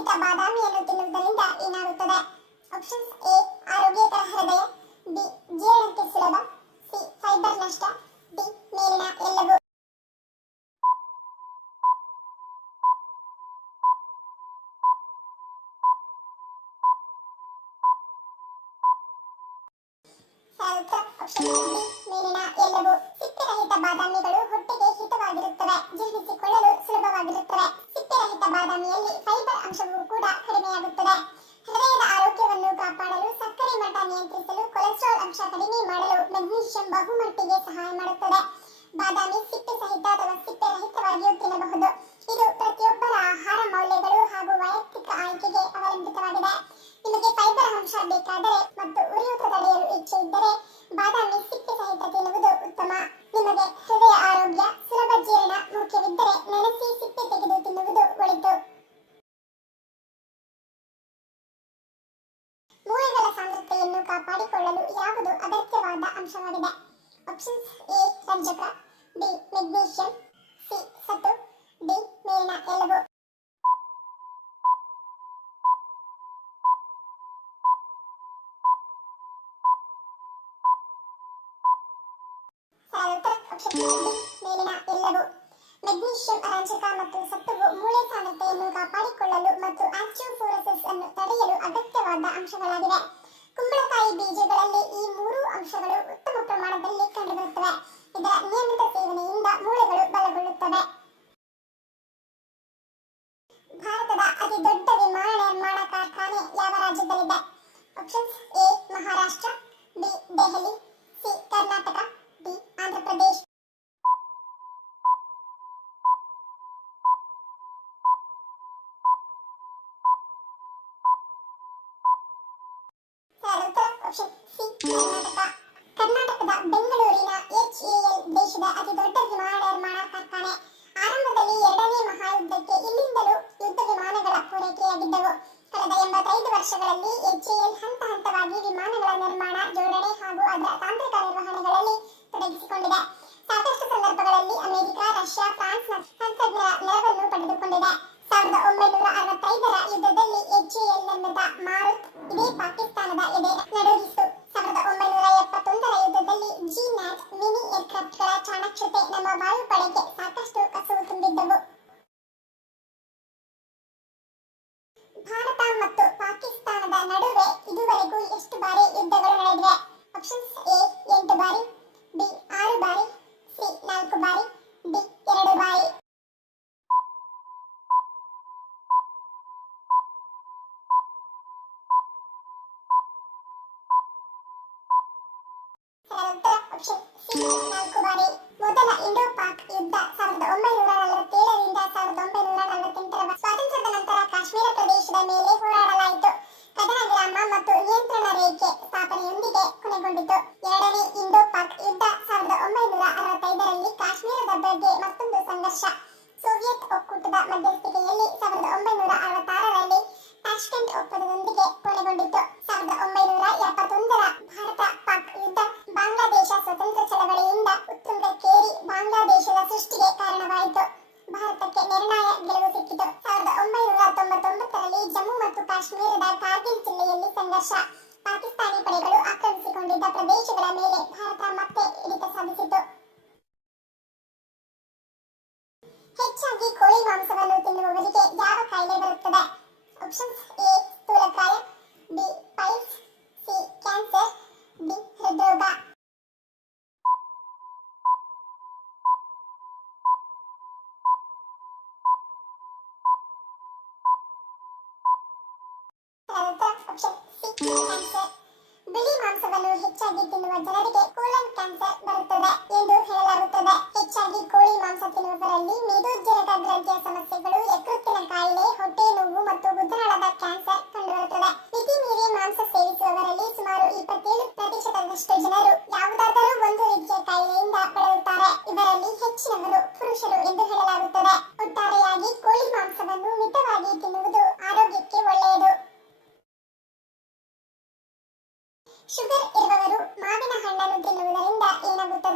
ರಹಿತ ಬಾದಾಮಿಯನ್ನು ತಿನ್ನುವುದರಿಂದ ಏನಾಗುತ್ತದೆ? ಆಪ್ಷನ್ಸ್ ಎ ಆರೋಗ್ಯಕರ ಹೃದಯ, ಬಿ ಜೀರ್ಣಕ್ಕೆ ಸುಲಭ, ಸಿ ಫೈಬರ್ ನಷ್ಟ, ಡಿ ಮೇಲಿನ ಎಲ್ಲವೂ. ಆಪ್ಷನ್ ಡಿ ಮೇಲಿನ ಎಲ್ಲವೂ. ಸಿಪ್ಪೆರಹಿತ ಬಾದಾಮಿಗಳು ಹೊಟ್ಟೆಗೆ ಹಿತವಾಗಿರುತ್ತವೆ, ಜೀರ್ಣಿಸಿಕೊಳ್ಳಲು ಸುಲಭವಾಗಿರುತ್ತವೆ. ಸಿಪ್ಪೆರಹಿತ ಬಾದಾಮಿಯಲ್ಲಿ ಫೈಬರ್ ಅಂಶವೂ ಕೂಡ ಕಡಿಮೆಯಾಗುತ್ತದೆ. ಹೃದಯದ ಆರೋಗ್ಯವನ್ನು ಕಾಪಾಡಲು, ಸಕ್ಕರೆ ಮಟ್ಟ ನಿಯಂತ್ರಿಸಲು, ಕೊಲೆಸ್ಟ್ರಾಲ್ ಅಂಶ ಕಡಿಮೆ ಮಾಡಲು ಮೆಗ್ನೀಷಿಯಂ ಬಹುಮಟ್ಟಿಗೆ ಸಹಾಯ ಮಾಡುತ್ತದೆ. ಬಾದಾಮಿ ಸಿಪ್ಪೆ ಸಹಿತ ಅಥವಾ ಸಿಪ್ಪೆ ರಹಿತವಾಗಿಯೂ ತಿನ್ನಬಹುದು. ಇದು ಪ್ರತಿಯೊಬ್ಬರ ಆಹಾರ ಮೌಲ್ಯಗಳು ಹಾಗೂ ವೈಯಕ್ತಿಕ ಆಯ್ಕೆಗೆ ಅವಲಂಬಿತವಾಗಿದೆ. ನಿಮಗೆ ಫೈಬರ್ ಅಂಶ ಬೇಕಾದರೆ ಮತ್ತು ಉರಿಯೂತ ತಡೆಯಲು ಇಚ್ಛೆ ಇದ್ದರೆ ಬಾದಾಮಿ ಸಿಪ್ಪೆ ಸಹಿತ ತಿನ್ನುವುದು ಉತ್ತಮ. ನಿಮಗೆ ಹೃದಯ ಆರೋಗ್ಯ, ಸುಲಭ ಜೀರ್ಣ ಮುಖ್ಯವಿದ್ದರೆ ನೆನೆಸಿ ಸಿಪ್ಪೆ ತೆಗೆದು ತಿನ್ನುವುದು ಒಳಿತು. ಮೂಳೆಗಳ ಸಾಂದ್ರತೆಯನ್ನು ಕಾಪಾಡಿಕೊಳ್ಳಲು ಯಾವುದು ಅಗತ್ಯವಾದ ಅಂಶವಾಗಿದೆ? ಆಪ್ಷನ್ಸ್ ಎ ರಂಜಕ, ಬಿ ಮೆಗ್ನೀಷಿಯಂ, ಸಿ ಸತು, ಡಿ ಮೇಲಿನ ಎಲ್ಲವೂ. ಆಪ್ಷನ್ ಡಿ ಮೇಲಿನ ಎಲ್ಲವೂ. ಮೆಗ್ನೀಷಿಯಂ, ರಂಜಕ ಮತ್ತು ಸತ್ತುವು ಮೂಳೆ ಸಾಂದ್ರತೆಯನ್ನು ಕಾಪಾಡಿಕೊಳ್ಳಲು ಮತ್ತು ಆಸ್ಟಿಯೋಪೊರೋಸಿಸ್ ಅನ್ನು ತಡೆಯಲು ಅಗತ್ಯವಾದ ಅಂಶಗಳಾಗಿವೆ. ಕುಂಬಳಕಾಯಿ ಬೀಜಗಳಲ್ಲಿ ಈ ಮೂರು ಅಂಶಗಳು ಉತ್ತಮ ಪ್ರಮಾಣದಲ್ಲಿ ಕಂಡುಬರುತ್ತವೆ. ಇದರ ನಿಯಮಿತ ಸೇವನೆಯಿಂದ ಮೂಳೆಗಳು ಬಲಗೊಳ್ಳುತ್ತವೆ. ಭಾರತದ ಅತಿ ದೊಡ್ಡ ವಿಮಾನ ನಿರ್ಮಾಣ ಕಾರ್ಖಾನೆ ಯಾವ ರಾಜ್ಯದಲ್ಲಿದೆ? Options A Maharashtra, B Delhi, C Karnataka, D Andhra Pradesh. Option C Karnataka. ಕರ್ನಾಟಕದ ಬೆಂಗಳೂರಿನ HAL ದೇಶದ ಅತಿ ದೊಡ್ಡ ವಿಮಾನ ನಿರ್ಮಾಣ ಕಾರ್ಖಾನೆ. ಆರಂಭದಲ್ಲಿ ಎರಡನೇ ಮಹಾಯುದ್ಧಕ್ಕೆ ಇಲ್ಲಿಂದಲೂ ಯುದ್ಧ ವಿಮಾನಗಳ ಪೂರೈಕೆಯಾಗಿದ್ದವು. ಕಳೆದ 85 ವರ್ಷಗಳಲ್ಲಿ HAL ಹಂತ ಹಂತವಾಗಿ ವಿಮಾನಗಳ ನಿರ್ಮಾಣ, ಜೋಡಣೆ ಹಾಗೂ ಅದರ ತಾಂತ್ರಿಕ ನಿರ್ವಹಣೆಗಳಲ್ಲಿ ತೊಡಗಿಸಿಕೊಂಡಿದೆ. ಸಾಕಷ್ಟು ಸಂದರ್ಭಗಳಲ್ಲಿ ಅಮೆರಿಕ, ರಷ್ಯಾ, ಫ್ರಾನ್ಸ್ನ ತಂತ್ರಜ್ಞರ ನೆರವನ್ನು ಪಡೆದುಕೊಂಡಿದೆ. 1965ರ ಯುದ್ಧದಲ್ಲಿ HAL ನಿರ್ಮಿತ ಮಾರುತ್ ಇದೇ ಪಾಕಿಸ್ತಾನದ ಎದೆ ನಡುಗಿಸಿತು. 1971ರ ಯುದ್ಧದಲ್ಲಿ ಜಿನ್ಯಾಟ್ ಮಿನಿ ಏರ್ಕ್ರಾಫ್ಟ್ಗಳ ಚಾಣಾಕ್ಷತೆ ನಮ್ಮ ವಾಯುಪಡೆಗೆ ಸಾಕಷ್ಟು ಕಸುವು ತುಂಬಿದ್ದವು. ಭಾರತ ಮತ್ತು ಪಾಕಿಸ್ತಾನದ ನಡುವೆ ಇದುವರೆಗೂ ಎಷ್ಟು ಬಾರಿ ಯುದ್ಧಗಳು ನಡೆದಿವೆ? ಆಪ್ಷನ್ಸ್ ಎ 8 ಬಾರಿ, ಬಿ 6 ಬಾರಿ, ಸಿ 4 ಬಾರಿ, ಡಿ 2 ಬಾರಿ. ಆಪ್ಷನ್ ಸಿ 4 ಬಾರಿ. ಮೊದಲ ಇಂಡೋ ಪಾಕ್ ಯುದ್ಧ 1947ರಿಂದ 1948ರ ಸ್ವಾತಂತ್ರ್ಯದ ನಂತರ ಕಾಶ್ಮೀರ ಪ್ರದೇಶದ ಮೇಲೆ ಹೋರಾಡಲಾಯಿತು. ಕದನ ವಿರಾಮ ಮತ್ತು ನಿಯಂತ್ರಣ ರೇಖೆ ಸ್ಥಾಪನೆಯೊಂದಿಗೆ ಕೊನೆಗೊಂಡಿತು. ಎರಡನೇ ಇಂಡೋ ಪಾಕ್ ಯುದ್ಧ 1965ರಲ್ಲಿ ಕಾಶ್ಮೀರದ ಬಗ್ಗೆ ಮತ್ತೊಂದು ಸಂಘರ್ಷ. ಸೋವಿಯತ್ ಒಕ್ಕೂಟದ ಮಧ್ಯಸ್ಥಿಕೆಯಲ್ಲಿ 1966ರಲ್ಲಿ ತಾಷ್ಕೆಂಟ್ ಒಪ್ಪಂದದೊಂದಿಗೆ ಕೊನೆಗೊಂಡಿತು. 1971ರ ಭಾರತ ಪಾಕ್ ಯುದ್ಧ ಬಾಂಗ್ಲಾದೇಶ ಸ್ವತಂತ್ರ ಚಳವಳಿಯಿಂದ ಉತ್ತುಂಗಕ್ಕೇರಿ ಬಾಂಗ್ಲಾದೇಶದ ಸೃಷ್ಟಿಗೆ ಕಾರಣವಾಯಿತು. ಭಾರತಕ್ಕೆ ನಿರ್ಣಾಯ ಗೆಲುವು ಸಿಕ್ಕಿತು. 1999ರಲ್ಲಿ ಜಮ್ಮು ಮತ್ತು ಕಾಶ್ಮೀರದ ಕಾರ್ಗಿಲ್ ಜಿಲ್ಲೆಯಲ್ಲಿ ಸಂಘರ್ಷ. ಪಾಕಿಸ್ತಾನಿ ಪಡೆಗಳು ಆಕ್ರಮಿಸಿಕೊಂಡಿದ್ದ ಪ್ರದೇಶಗಳ ಮೇಲೆ ಭಾರತ ಮತ್ತೆ ಹಿಡಿತ ಸಾಧಿಸಿತು. ಹೆಚ್ಚಾಗಿ ಕೋಳಿ ಮಾಂಸವನ್ನು ತಿನ್ನುವವರಿಗೆ ಯಾವ ಕಾಯಿಲೆ ಬರುತ್ತದೆ? ಆಪ್ಷನ್ಸ್ ಎ ಸ್ಥೂಲಕಾಯ, B piles, C cancer, D ಹೃದ್ರೋಗ. Option C cancer. ಬಿಳಿ ಮಾಂಸವನ್ನು ಹೆಚ್ಚಾಗಿ ತಿನ್ನುವ ಜನರಿಗೆ ಕೋಲನ್ ಕ್ಯಾನ್ಸರ್ ಬರುತ್ತದೆ ಎಂದು ಹೇಳಲಾಗುತ್ತದೆ. ಹೆಚ್ಚಾಗಿ ಕೋಳಿ ಮಾಂಸ ತಿನ್ನುವವರಲ್ಲಿ ಮೇದೋಜ್ಜನಕ ಗ್ರಂಥಿಯ ಸಮಸ್ಯೆಗಳು, ಯಕೃತ್ತಿನ ಕಾಯಿಲೆ, ಹೊಟ್ಟೆ ನೋವು ಮತ್ತು ಗುದನಾಳದ ಕ್ಯಾನ್ಸರ್ ಕಂಡುಬರುತ್ತದೆ. ಮಿತಿ ಮೀರಿ ಮಾಂಸ ಸೇವಿಸುವವರಲ್ಲಿ ಸುಮಾರು 27% ಜನರು ಯಾವುದಾದರೂ ಒಂದು ರೀತಿಯ ಕಾಯಿಲೆಯಿಂದ ಬಳಲುತ್ತಾರೆ. ಇವರಲ್ಲಿ ಹೆಚ್ಚಿನವರು ಪುರುಷರು ಎಂದು ಹೇಳಲಾಗುತ್ತದೆ. ಒಟ್ಟಾರೆಯಾಗಿ ಕೋಳಿ ಮಾಂಸವನ್ನು ಮಿತವಾಗಿ ತಿನ್ನುವುದು ಆರೋಗ್ಯಕ್ಕೆ ಒಳ್ಳೆಯದು. ಶುಗರ್ ಇರುವವರು ಮಾವಿನ ಹಣ್ಣನ್ನು ತಿನ್ನುವುದರಿಂದ ಏನಾಗುತ್ತದೆ?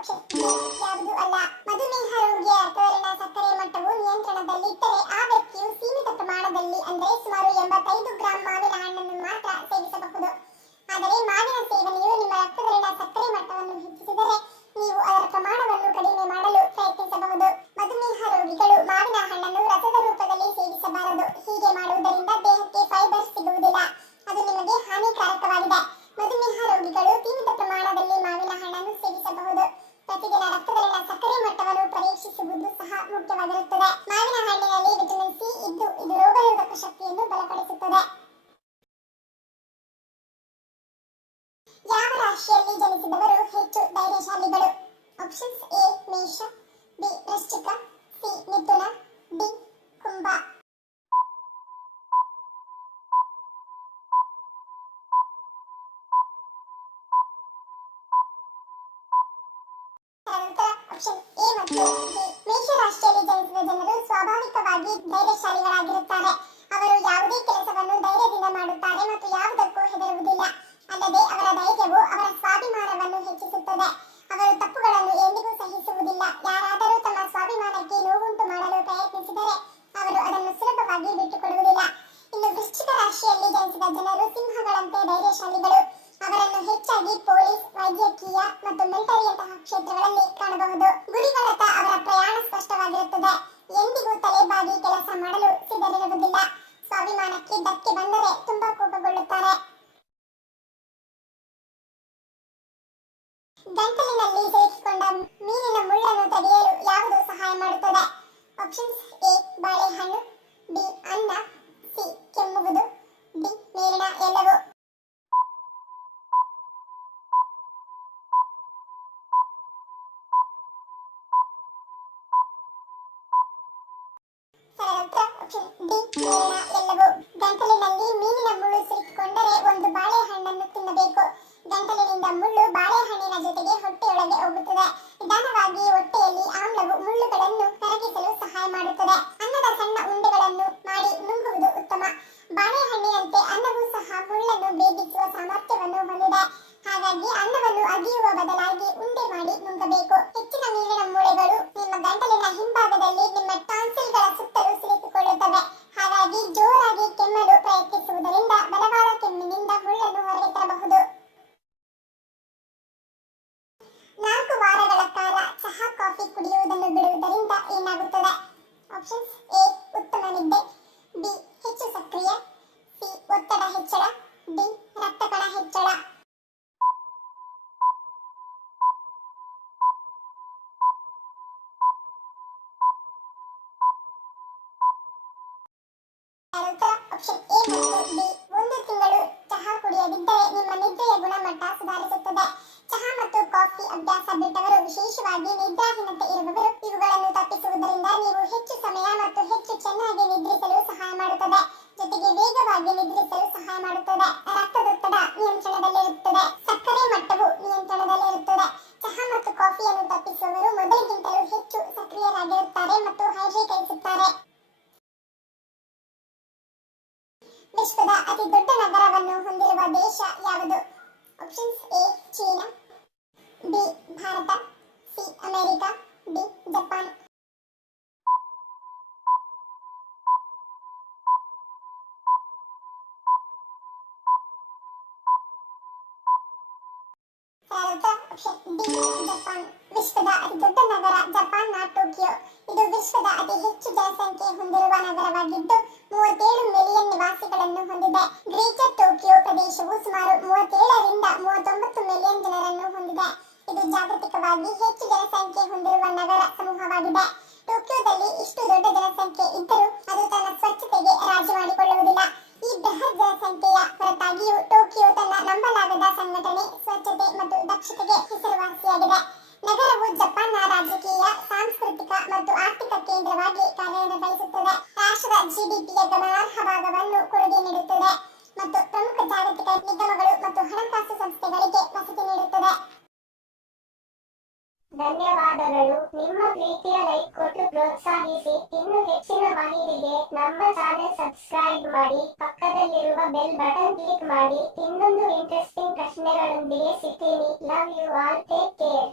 ಆಪ್ಷನ್ ಡಿ ಯಾವುದೂ ಅಲ್ಲ. ಮಧುಮೇಹ ರೋಗಿಯ ರಕ್ತದಲ್ಲಿನ ಸಕ್ಕರೆ ಮಟ್ಟವು ನಿಯಂತ್ರಣದಲ್ಲಿದ್ದರೆ ಆ ವ್ಯಕ್ತಿಯು ಸೀಮಿತ ಪ್ರಮಾಣದಲ್ಲಿ ಅಂದರೆ ಸುಮಾರು 85 ಗ್ರಾಂ ಮಾವಿನ ಹಣ್ಣನ್ನು ಮಾತ್ರ ಸೇವಿಸಬಹುದು. ಆದರೆ ಮಾವಿನ ಸೇವನೆಯು ನಿಮ್ಮ ರಕ್ತದಲ್ಲಿನ ಸಕ್ಕರೆ ಮಟ್ಟವನ್ನು ಹೆಚ್ಚಿಸಿದರೆ ನೀವು ಅದರ ಪ್ರಮಾಣವನ್ನು ಕಡಿಮೆ ಮಾಡಲು ಪ್ರಯತ್ನಿಸಬಹುದು. ಮಧುಮೇಹ ರೋಗಿಗಳು ಮಾವಿನ ಹಣ್ಣನ್ನು ರಸದ ರೂಪದಲ್ಲಿ ಸೇವಿಸಬಾರದು. ಹೀಗೆ ಮಾಡುವುದರಿಂದ ದೇಹಕ್ಕೆ ಫೈಬರ್ ಸಿಗುವುದಿಲ್ಲ, ಅದು ನಿಮಗೆ ಹಾನಿಕಾರಕವಾಗಿದೆ. ಮಧುಮೇಹ ರೋಗಿಗಳು ಸೀಮಿತ ಪ್ರಮಾಣದಲ್ಲಿ ಮಾವಿನ ಹಣ್ಣನ್ನು ಸೇವಿಸಬಹುದು. ಪ್ರತಿದಿನ ರಕ್ತದಲ್ಲಿನ ಸಕ್ಕರೆ ಮಟ್ಟವನ್ನು ಪರೀಕ್ಷಿಸುವುದು ಸಹ ಮುಖ್ಯವಾಗಿರುತ್ತದೆ. ಮಾವಿನ ಹಣ್ಣಿನಲ್ಲಿ ವಿಟಮಿನ್ ಸಿ ಇದ್ದು ಇದು ರೋಗನಿರೋಧಕ ಶಕ್ತಿಯನ್ನು ಬಲಪಡಿಸುತ್ತದೆ. ಯಾವ ರಾಶಿಯಲ್ಲಿ ಜನಿಸಿದವರು ಹೆಚ್ಚು ಧೈರ್ಯಶಾಲಿಗಳು? ಆಪ್ಷನ್ಸ್ ಎ ಮೇಷ, ಬಿ ವೃಶ್ಚಿಕ, ಸಿ ಮಿಥುನ, ಡಿ ಕುಂಭ. ಆಪ್ಷನ್ ಎ ಮತ್ತು ಬಿ. ಮೇಷ ರಾಶಿಯಲ್ಲಿ ಜನಿಸಿದ ಜನರು ಸ್ವಾಭಾವಿಕವಾಗಿ ಧೈರ್ಯಶಾಲಿಗಳಾಗಿರುತ್ತಾರೆ. ಅವರು ಯಾವುದೇ ಕೆಲಸವನ್ನು ಧೈರ್ಯದಿಂದ ಮಾಡುತ್ತಾರೆ ಮತ್ತು ಯಾವುದಕ್ಕೂ ಹೆದರುವುದಿಲ್ಲ. ಅಲ್ಲದೆ ಅವರ ಧೈರ್ಯವು ಅವರ ಸ್ವಾಭಿಮಾನವನ್ನು ಹೆಚ್ಚಿಸುತ್ತದೆ. ಅವರು ತಪ್ಪುಗಳನ್ನು ಎಂದಿಗೂ ಸಹಿಸುವುದಿಲ್ಲ. ಯಾರಾದರೂ ತಮ್ಮ ಸ್ವಾಭಿಮಾನಕ್ಕೆ ನೋವುಂಟು ಮಾಡಲು ಪ್ರಯತ್ನಿಸಿದರೆ ಅವರು ಅದನ್ನು ಸುಲಭವಾಗಿ ಬಿಟ್ಟುಕೊಡುವುದಿಲ್ಲ. ಇನ್ನು ವೃಶ್ಚಿಕ ರಾಶಿಯಲ್ಲಿ ಜನಿಸಿದ ಜನರು ಸಿಂಹಗಳಂತೆ ಧೈರ್ಯಶಾಲಿಗಳು. ಅವರನ್ನು ಹೆಚ್ಚಾಗಿ ಪೊಲೀಸ್, ವೈದ್ಯಕೀಯ ಮತ್ತು ಮಿಲಿಟರಿಯಂತಹ ಕ್ಷೇತ್ರಗಳಲ್ಲಿ ಕಾಣಬಹುದು. ಗುರಿಗಳತ್ತ ಅವರ ಪ್ರಯಾಣ ಸ್ಪಷ್ಟವಾಗಿರುತ್ತದೆ. ಎಂದಿಗೂ ತಲೆಬಾಗಿ ಕೆಲಸ ಮಾಡಲು ಸಿದ್ಧರಿರುವುದಿಲ್ಲ. ಸ್ವಾಭಿಮಾನಕ್ಕೆ ಧಕ್ಕೆ ಬಂದರೆ ತುಂಬಾ ಕೋಪಗೊಳ್ಳುತ್ತಾರೆ. ಗಂಟಲಿನಲ್ಲಿ ಸಿಲುಕಿಕೊಂಡ ಮೀನಿನ ಮುಳ್ಳನ್ನು ತೆಗೆಯಲು ಯಾವುದು ಸಹಾಯ ಮಾಡುತ್ತದೆ? ಆಪ್ಷನ್ಸ್ ಎ ಬಾಳೆಹಣ್ಣು, ಬಿ ಅನ್ನ, ಸಿ ಕೆಮ್ಮುವುದು, ಡಿ ನೀರಿನ ಎಲ್ಲವೂ. ಆಪ್ಷನ್ ಡಿ ನೀರಿನ ಎಲ್ಲವೂ. ಗಂಟಲಿನಲ್ಲಿ ಮೀನಿನ ಮುಳ್ಳು ಸಿಲುಕಿಕೊಂಡರೆ ಒಂದು ಬಾಳೆಹಣ್ಣನ್ನು ತಿನ್ನಬೇಕು. ಗಂಟಲಿನಿಂದ ಮುಳ್ಳು ಬಾಳೆಹಣ್ಣಿನ ಜೊತೆಗೆ ಹೊಟ್ಟೆಯೊಳಗೆ ಹೋಗುತ್ತದೆ. ನಿಧಾನವಾಗಿ ಹೊಟ್ಟೆಯಲ್ಲಿ ಆಮ್ಲವು ಮುಳ್ಳುಗಳನ್ನು ಕರಗಿಸಲು ಸಹಾಯ ಮಾಡುತ್ತದೆ. ಅನ್ನದ ಸಣ್ಣ ಉಂಡೆಗಳನ್ನು ಮಾಡಿ ನುಂಗುವುದು ಉತ್ತಮ. ಬಾಳೆಹಣ್ಣಿನಂತೆ ಅನ್ನವೂ ಸಹ ಮುಳ್ಳನ್ನು ಭೇದಿಸುವ ಸಾಮರ್ಥ್ಯವನ್ನು ಹೊಂದಿದೆ. ಹಾಗಾಗಿ ಅನ್ನವನ್ನು ಅಗಿಯುವ ಬದಲಾಗಿ ಉಂಡೆ ಮಾಡಿ ನುಂಗಬೇಕು. ಹೆಚ್ಚಿನ ಮೀನಿನ ಮೂಳೆಗಳು ನಿಮ್ಮ ಗಂಟಲಿನ ಹಿಂಭಾಗದಲ್ಲಿ ನಿಮ್ಮ ಟಾನ್ಸಿಲ್ಗಳ ಸುತ್ತಲೂ ಸಿಲುಕಿಕೊಳ್ಳುತ್ತವೆ. ಹಾಗಾಗಿ ಜೋರಾಗಿ ಕೆಮ್ಮಲು ಪ್ರಯತ್ನಿಸುವುದರಿಂದ ಬಲವಾದ ಕೆಮ್ಮಿನಿಂದ ಮುಳ್ಳನ್ನು ಹೊರಗೆ ತರಬಹುದು. 4 ವಾರಗಳ ಕಾಲ ಚಹಾ ಕಾಫಿ ಕುಡಿಯುವುದನ್ನು ಬಿಡುವುದರಿಂದ ಏನಾಗುತ್ತದೆ? ಆಪ್ಷನ್ಸ್ ಎ ಉತ್ತಮ ನಿದ್ದೆ, ಬಿ ಹೆಚ್ಚು ಸಕ್ರಿಯ, ಸಿ ಒತ್ತಡ ಹೆಚ್ಚಳ, ಡಿ ರಕ್ತಕಣ ಹೆಚ್ಚಳ. ಆಪ್ಷನ್ ಎ ಮತ್ತು ಬಿ. 1 ತಿಂಗಳು ಚಹಾ ಕುಡಿಯದಿದ್ದರೆ ನಿಮ್ಮ ನಿದ್ರೆಯ ಗುಣಮಟ್ಟ ಸುಧಾರಿಸುತ್ತದೆ. ಚಹಾ ಮತ್ತು ಕಾಫಿ ಅಭ್ಯಾಸ ಬಿಟ್ಟವರು, ವಿಶೇಷವಾಗಿ ನಿದ್ರಾಹೀನತೆ ಇರುವವರು, ಇವುಗಳನ್ನು ತಪ್ಪಿಸುವುದರಿಂದ ನೀವು ಹೆಚ್ಚು ಸಮಯ ಮತ್ತು ಹೆಚ್ಚು ಚೆನ್ನಾಗಿ ನಿದ್ರಿಸಲು ಸಹಾಯ ಮಾಡುತ್ತದೆ. ಜೊತೆಗೆ ವೇಗವಾಗಿ ನಿದ್ರಿಸಲು ಸಹಾಯ ಮಾಡುತ್ತದೆ. ರಕ್ತದೊತ್ತಡ ನಿಯಂತ್ರಣದಲ್ಲಿರುತ್ತದೆ. ಸಕ್ಕರೆ ಮಟ್ಟವು ನಿಯಂತ್ರಣದಲ್ಲಿರುತ್ತದೆ. ಚಹಾ ಮತ್ತು ಕಾಫಿಯನ್ನು ತಪ್ಪಿಸುವವರು ಮೊದಲಿಗಿಂತಲೂ ಹೆಚ್ಚು ಸಕ್ರಿಯರಾಗಿರುತ್ತಾರೆ ಮತ್ತು ಹೈಡ್ರೇಟ್. ವಿಶ್ವದ ಅತಿ ದೊಡ್ಡ ನಗರವನ್ನು ಹೊಂದಿರುವ ದೇಶ ಯಾವುದು? Options A China, B Bharat, C America, D Japan. Option D Japan. ವಿಶ್ವದ ಅತಿ ದೊಡ್ಡ ನಗರ ಜಪಾನ್ನ ಟೋಕಿಯೋ. ಇದು ವಿಶ್ವದ ಅತಿ ಹೆಚ್ಚು ಜನಸಂಖ್ಯೆ ಹೊಂದಿರುವ ನಗರವಾಗಿದ್ದು 37 ಮಿಲಿಯನ್ ನಿವಾಸಿಗಳನ್ನು ಹೊಂದಿದೆ. ಗ್ರೇಟರ್ ಟೋಕಿಯೋ ಪ್ರದೇಶವು ಸುಮಾರು 37 ರಿಂದ 39 ಮಿಲಿಯನ್ ಜನರನ್ನು ಹೊಂದಿದೆ. ಇದು ಜಾಗತಿಕವಾಗಿ ಹೆಚ್ಚು ಜನಸಂಖ್ಯೆ ಹೊಂದಿರುವ ನಗರ ಸಮೂಹವಾಗಿದೆ. ಟೋಕಿಯೋದಲ್ಲಿ ಇಷ್ಟು ದೊಡ್ಡ ಜನಸಂಖ್ಯೆ ಇದ್ದರೂ ಅದು ತನ್ನ ಸ್ವಚ್ಛತೆಗೆ ರಾಜಿ ಮಾಡಿಕೊಳ್ಳುವುದಿಲ್ಲ. ಈ ಬೃಹತ್ ಜನಸಂಖ್ಯೆಯ ಹೊರತಾಗಿಯೂ ಟೋಕಿಯೋ ತನ್ನ ನಂಬಲಾಗದ ಸಂಘಟನೆ, ಸ್ವಚ್ಛತೆ ಮತ್ತು ದಕ್ಷತೆಗೆ ಹೆಸರುವಾಸಿಯಾಗಿದೆ. ನಗರವು ಜಪಾನ್ನ ರಾಜಕೀಯ, ಸಾಂಸ್ಕೃತಿಕ ಮತ್ತು ಆರ್ಥಿಕ ಕೇಂದ್ರವಾಗಿ ಕಾರ್ಯನಿರ್ವಹಿಸುತ್ತದೆ. ರಾಷ್ಟ್ರದ ಜಿಡಿಪಿಯ ಗಮನಾರ್ಹ ಭಾಗವನ್ನು ಕೊಡುಗೆ ನೀಡುತ್ತದೆ ಮತ್ತು ಪ್ರಮುಖ ಜಾಗತಿಕ ನಿಗಮಗಳು ಮತ್ತು ಹಣಕಾಸು ಸಂಸ್ಥೆಗಳಿಗೆ ವಸತಿ ನೀಡುತ್ತದೆ. ಧನ್ಯವಾದಗಳು. ನಿಮ್ಮ ಪ್ರೀತಿಯ ಲೈಕ್ ಕೊಟ್ಟು ಪ್ರೋತ್ಸಾಹಿಸಿ. ಇನ್ನು ಹೆಚ್ಚಿನ ಮಾಹಿತಿಗೆ ನಮ್ಮ ಚಾನೆಲ್ ಸಬ್ಸ್ಕ್ರೈಬ್ ಮಾಡಿ, ಪಕ್ಕದಲ್ಲಿರುವ ಬೆಲ್ ಬಟನ್ ಕ್ಲಿಕ್ ಮಾಡಿ. ಇನ್ನೊಂದು ಇಂಟ್ರೆಸ್ಟಿಂಗ್ ಪ್ರಶ್ನೆಗಳೊಂದಿಗೆ ಸಿಗ್ತೀನಿ. Love you all. Take care.